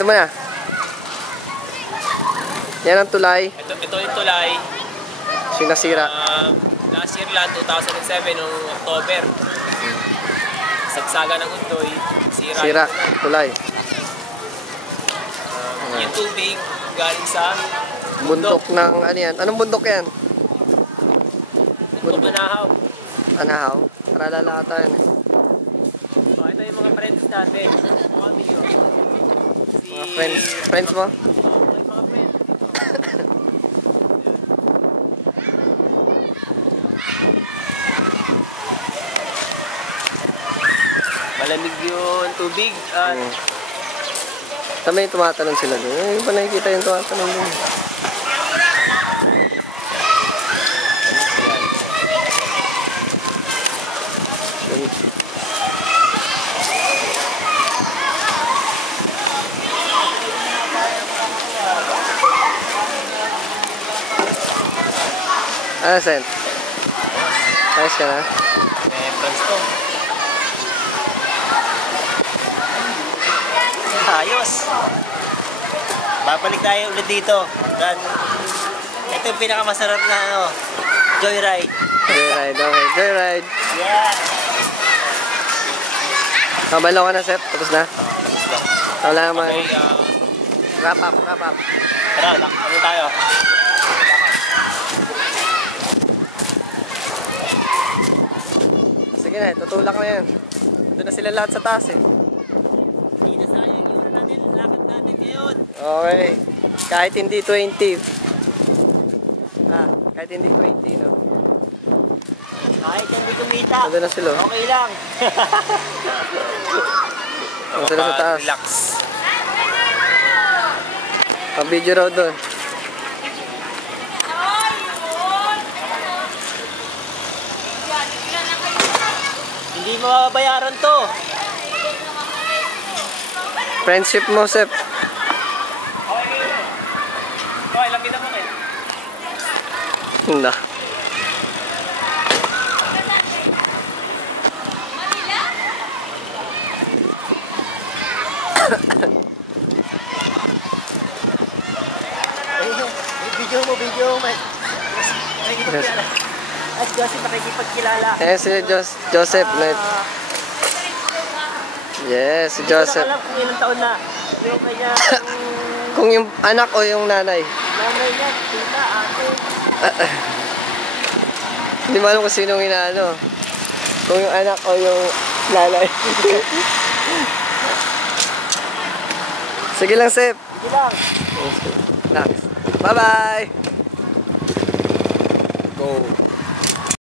Kwento mo na. Yan ang tulay. Ito yung tulay. Sinasira. Last year lang, 2007, noong October. Sagsaga ng Undoy. Sira. Tulay. Yung tubig galing sa Bundok ng ano yan? Anong bundok yan? Bundok Anahaw. Anahaw? Tralala ata yan eh. Oh, ito yung mga friends natin. Mga amigo. Mga friends mo? Yung mga friends. Malamig yung tubig. Sa may tumatanong sila doon. Yung pa nakikita yung tumatanong doon. Ano, Sen? Ayos ka na? Friends to. Ayos. Babalik tayo ulit dito. Dan, ito yung pinakamasarap na joyride. Joyride, okay. Joyride. Yeah. Kabalo ka na, Sep? Tapos na? Wala naman. Okay, Wrap up. tara, ano tayo? Sige na, tutulak na yan. Doon na sila lahat sa taas eh. Hindi na sayang yung natin, lakad natin ngayon. Okay. Kahit hindi 20. Kahit hindi 20, no? Kahit hindi kumita. Doon na sila. Okay lang. Doon sila sa taas. Relax. Pag-video raw doon. Hindi mababayaran to. Friendship mo, Sep. Okay, lang kita mo kayo. Hindi. Video mo, Mike. Nakikipagkilala. At Joseph, nakikipagkilala. Eh, si Joseph. Yes, si Joseph. Hindi ko alam kung ilang taon na. Yung kanya, Kung yung anak o yung nanay. nanay niya, tita, ate. Hindi mo alam kung sinong inaano. Kung yung anak o yung nanay. Sige lang, Sep. Sige lang. Relax. Bye-bye. Go.